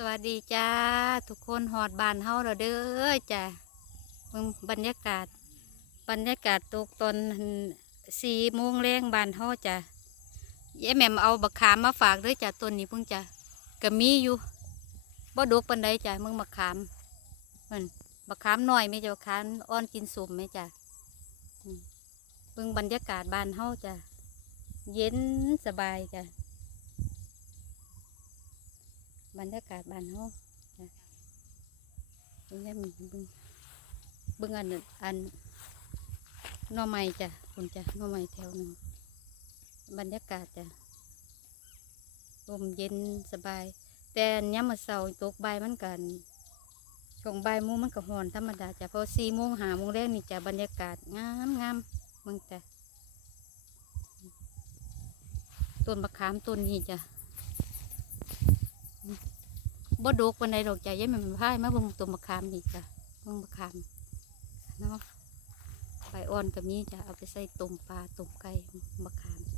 สวัสดีจ้า ทุกคนหอดบานเฮาเราเด้อจ้าเบิ่งบรรยากาศ บรรยากาศตกตอนสี่โมงแรงบานเฮาจ้ะยายแหม่มเอาบักขามมาฝากเด้วยจ้ะต้นนี้เพิ่งจ้ะก็มีอยู่บ่ดกปันใดจ้ะมึงบักขามมันบักขามหน้อยไม่จ้ะบักขามอ่อนกินสุ่มไหมจ้ะมเบิ่งบรรยากาศบานเฮาจ้ะเย็นสบายจ้ะ บรรยากาศบ้านเฮาจ้ะเบิ่งได้มีเบิ่งเบิ่งอันอันนอไม้จ้ะคุณจ้ะนอไม้แถวหนึ่งบรรยากาศจ้ะลมเย็นสบาย แต่ย้ำมาเสาตกบ่ายมันกันช่วงบ่ายโมงมันก็หอนธรรมดาจ้ะพอสี่โมงหาโมงแรกนี่จ้ะบรรยากาศงามงามมึงจ้ะต้นมะขามต้นนี้จ้ะ บ่ดกปันใดดอกจ้ะยายแม่นพายมาเบิ่งต้นมะขามนี่จ้ะเบิ่งมะขามเนาะใบอ่อนก็มีจ้ะเอาไปใส่ต้มปลาต้มไก่มะขามจ้ะ